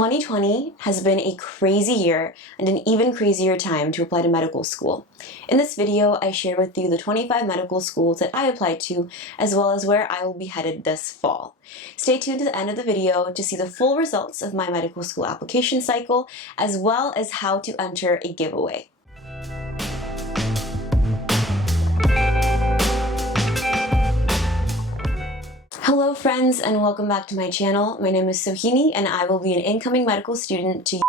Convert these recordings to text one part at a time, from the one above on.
2020 has been a crazy year and an even crazier time to apply to medical school. In this video, I share with you the 25 medical schools that I applied to, as well as where I will be headed this fall. Stay tuned to the end of the video to see the full results of my medical school application cycle, as well as how to enter a giveaway. Hello friends, and welcome back to my channel. My name is Sohini and I will be an incoming medical student to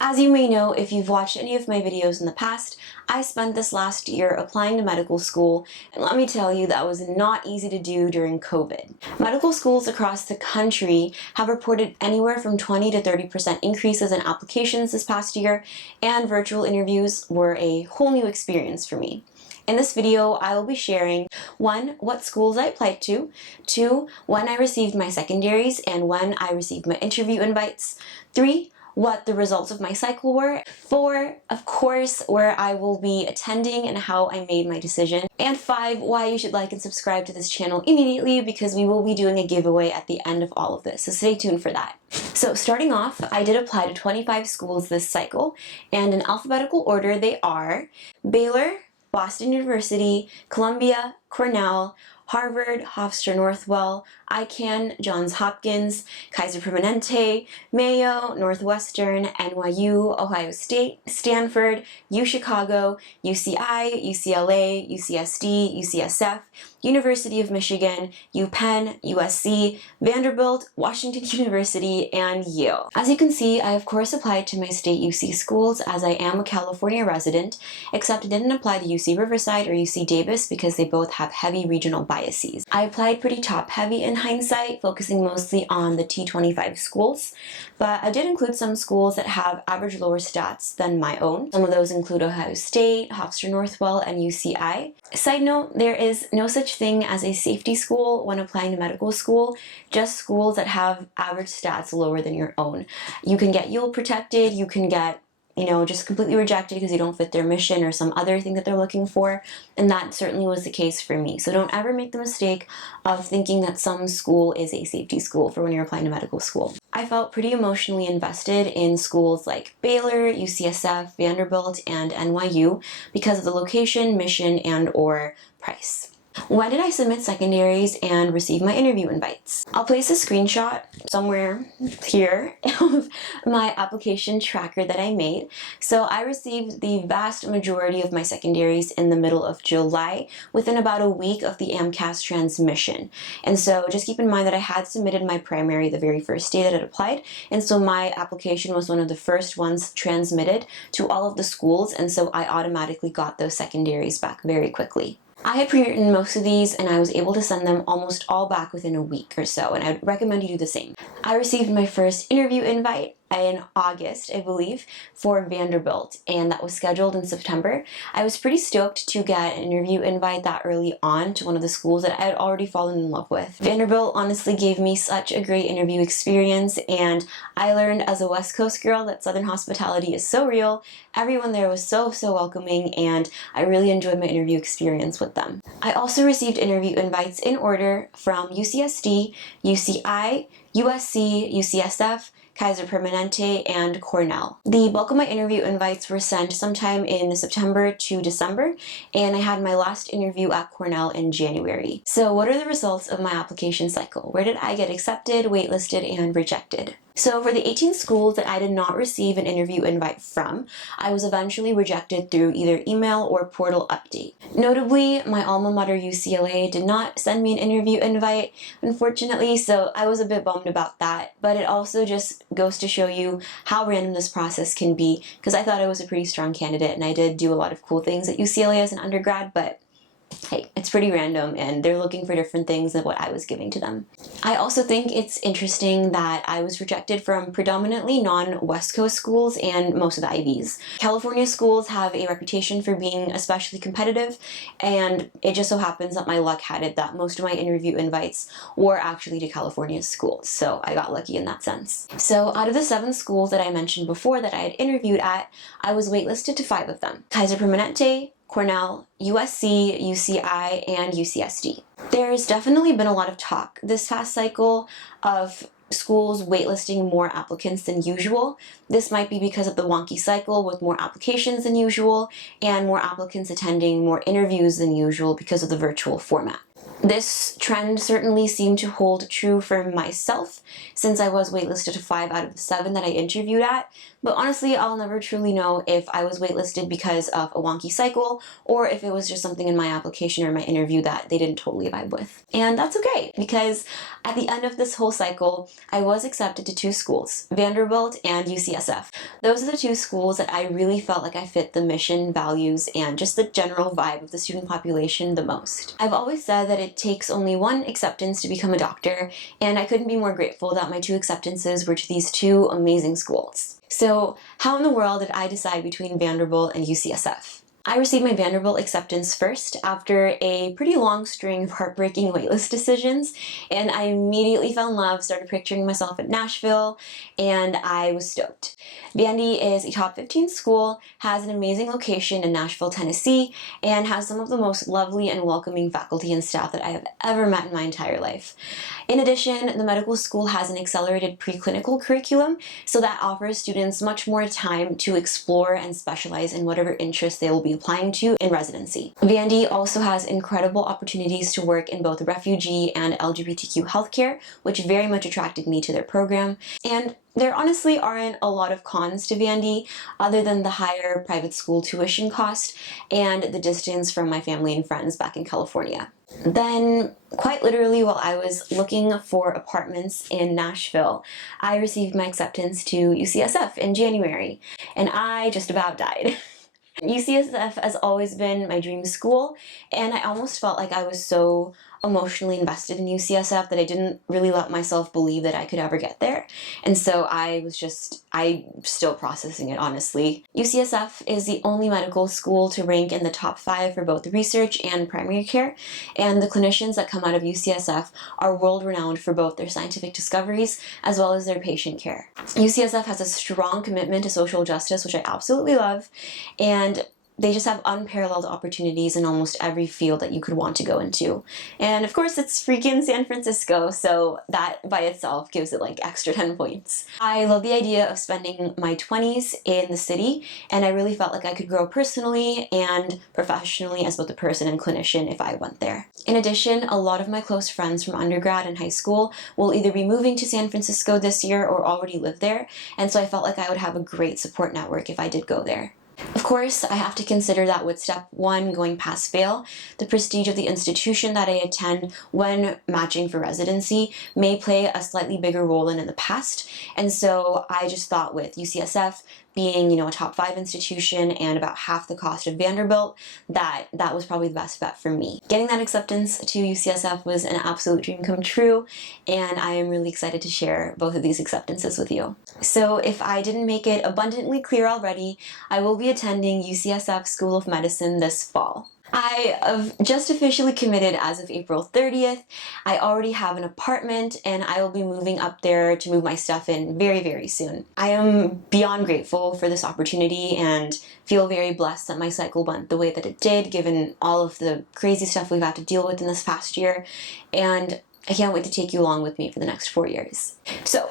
As you may know, if you've watched any of my videos in the past, I spent this last year applying to medical school, and let me tell you, that was not easy to do during COVID. Medical schools across the country have reported anywhere from 20 to 30% increases in applications this past year, and virtual interviews were a whole new experience for me. In this video, I will be sharing 1. What schools I applied to, 2. When I received my secondaries and when I received my interview invites, 3. What the results of my cycle were, 4. Of course, where I will be attending and how I made my decision, and 5. Why you should like and subscribe to this channel immediately, because we will be doing a giveaway at the end of all of this, so stay tuned for that. So starting off, I did apply to 25 schools this cycle, and in alphabetical order they are Baylor, Boston University, Columbia, Cornell, Harvard, Hofstra Northwell, Icahn, Johns Hopkins, Kaiser Permanente, Mayo, Northwestern, NYU, Ohio State, Stanford, UChicago, UCI, UCLA, UCSD, UCSF, University of Michigan, UPenn, USC, Vanderbilt, Washington University, and Yale. As you can see, I of course applied to my state UC schools as I am a California resident, except I didn't apply to UC Riverside or UC Davis because they both have heavy regional biases. I applied pretty top-heavy in hindsight, focusing mostly on the T25 schools, but I did include some schools that have average lower stats than my own. Some of those include Ohio State, Hofstra Northwell, and UCI. Side note, there is no such thing as a safety school when applying to medical school, just schools that have average stats lower than your own. You can get Yule protected, you can get just completely rejected because you don't fit their mission or some other thing that they're looking for, and that certainly was the case for me. So don't ever make the mistake of thinking that some school is a safety school for when you're applying to medical school. I felt pretty emotionally invested in schools like Baylor, UCSF, Vanderbilt, and NYU because of the location, mission, and/or price. When did I submit secondaries and receive my interview invites? I'll place a screenshot somewhere here of my application tracker that I made. So I received the vast majority of my secondaries in the middle of July, within about a week of the MCAT transmission. And so just keep in mind that I had submitted my primary the very first day that it applied, and so my application was one of the first ones transmitted to all of the schools, and so I automatically got those secondaries back very quickly. I had pre-written most of these and I was able to send them almost all back within a week or so, and I'd recommend you do the same. I received my first interview invite in August, I believe, for Vanderbilt, and that was scheduled in September. I was pretty stoked to get an interview invite that early on to one of the schools that I had already fallen in love with. Vanderbilt honestly gave me such a great interview experience, and I learned as a West Coast girl that Southern hospitality is so real. Everyone there was so welcoming, and I really enjoyed my interview experience with them. I also received interview invites in order from UCSD, UCI, USC, UCSF, Kaiser Permanente, and Cornell. The bulk of my interview invites were sent sometime in September to December, and I had my last interview at Cornell in January. So what are the results of my application cycle? Where did I get accepted, waitlisted, and rejected? So for the 18 schools that I did not receive an interview invite from, I was eventually rejected through either email or portal update. Notably, my alma mater UCLA did not send me an interview invite, unfortunately, so I was a bit bummed about that, but it also just goes to show you how random this process can be, because I thought I was a pretty strong candidate and I did do a lot of cool things at UCLA as an undergrad, but hey, it's pretty random and they're looking for different things than what I was giving to them. I also think it's interesting that I was rejected from predominantly non-West Coast schools and most of the Ivies. California schools have a reputation for being especially competitive, and it just so happens that my luck had it that most of my interview invites were actually to California schools, so I got lucky in that sense. So out of the 7 schools that I mentioned before that I had interviewed at, I was waitlisted to 5 of them: Kaiser Permanente, Cornell, USC, UCI, and UCSD. There's definitely been a lot of talk this past cycle of schools waitlisting more applicants than usual. This might be because of the wonky cycle with more applications than usual and more applicants attending more interviews than usual because of the virtual format. This trend certainly seemed to hold true for myself since I was waitlisted to 5 out of the 7 that I interviewed at, but honestly I'll never truly know if I was waitlisted because of a wonky cycle or if it was just something in my application or my interview that they didn't totally vibe with. And that's okay, because at the end of this whole cycle I was accepted to 2 schools, Vanderbilt and UCSF. Those are the 2 schools that I really felt like I fit the mission, values, and just the general vibe of the student population the most. I've always said that it takes only one acceptance to become a doctor, and I couldn't be more grateful that my 2 acceptances were to these 2 amazing schools. So how in the world did I decide between Vanderbilt and UCSF? I received my Vanderbilt acceptance first after a pretty long string of heartbreaking waitlist decisions, and I immediately fell in love, started picturing myself at Nashville, and I was stoked. Vandy is a top 15 school, has an amazing location in Nashville, Tennessee, and has some of the most lovely and welcoming faculty and staff that I have ever met in my entire life. In addition, the medical school has an accelerated preclinical curriculum, so that offers students much more time to explore and specialize in whatever interests they will be applying to in residency. Vandy also has incredible opportunities to work in both refugee and LGBTQ healthcare, which very much attracted me to their program. And there honestly aren't a lot of cons to Vandy other than the higher private school tuition cost and the distance from my family and friends back in California. Then, quite literally, while I was looking for apartments in Nashville, I received my acceptance to UCSF in January, and I just about died. UCSF has always been my dream school, and I almost felt like I was so emotionally invested in UCSF that I didn't really let myself believe that I could ever get there. And so I'm still processing it, honestly. UCSF is the only medical school to rank in the top 5 for both research and primary care, and the clinicians that come out of UCSF are world-renowned for both their scientific discoveries as well as their patient care. UCSF has a strong commitment to social justice, which I absolutely love, and they just have unparalleled opportunities in almost every field that you could want to go into. And of course it's freaking San Francisco, so that by itself gives it like extra 10 points. I love the idea of spending my 20s in the city, and I really felt like I could grow personally and professionally as both a person and clinician if I went there. In addition, a lot of my close friends from undergrad and high school will either be moving to San Francisco this year or already live there, and so I felt like I would have a great support network if I did go there. Of course, I have to consider that with step 1 going pass-fail, the prestige of the institution that I attend when matching for residency may play a slightly bigger role than in the past, and so I just thought with UCSF being, a top 5 institution and about half the cost of Vanderbilt, that was probably the best bet for me. Getting that acceptance to UCSF was an absolute dream come true, and I am really excited to share both of these acceptances with you. So if I didn't make it abundantly clear already, I will be attending UCSF School of Medicine this fall. I have just officially committed as of April 30th. I already have an apartment, and I will be moving up there to move my stuff in very, very soon. I am beyond grateful for this opportunity and feel very blessed that my cycle went the way that it did, given all of the crazy stuff we've had to deal with in this past year, and I can't wait to take you along with me for the next 4 years. So,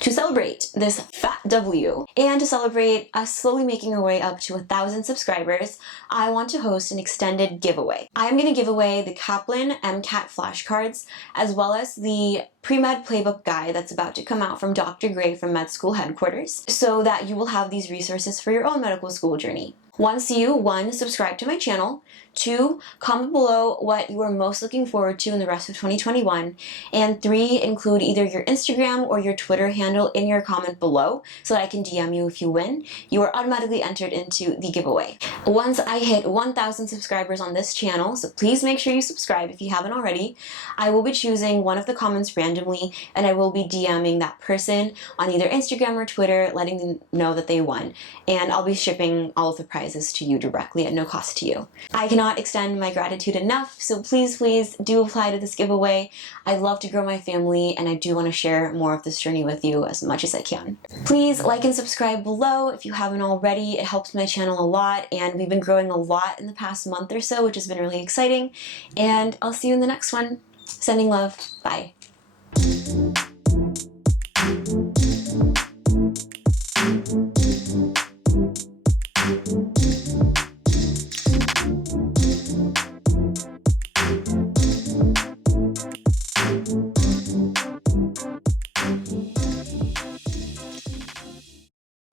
to celebrate this fat W, and to celebrate us slowly making our way up to 1,000 subscribers, I want to host an extended giveaway. I am going to give away the Kaplan MCAT flashcards, as well as the pre-med playbook guide that's about to come out from Dr. Gray from med school headquarters, so that you will have these resources for your own medical school journey. Once you, 1, subscribe to my channel, 2, comment below what you are most looking forward to in the rest of 2021, and 3, include either your Instagram or your Twitter handle in your comment below so that I can DM you if you win. You are automatically entered into the giveaway. Once I hit 1,000 subscribers on this channel, so please make sure you subscribe if you haven't already, I will be choosing one of the comments randomly, and I will be DMing that person on either Instagram or Twitter, letting them know that they won, and I'll be shipping all of the prizes to you directly at no cost to you. I cannot extend my gratitude enough, so please do apply to this giveaway. I love to grow my family, and I do want to share more of this journey with you as much as I can. Please like and subscribe below if you haven't already. It helps my channel a lot, and we've been growing a lot in the past month or so, which has been really exciting, and I'll see you in the next one. Sending love. Bye. you.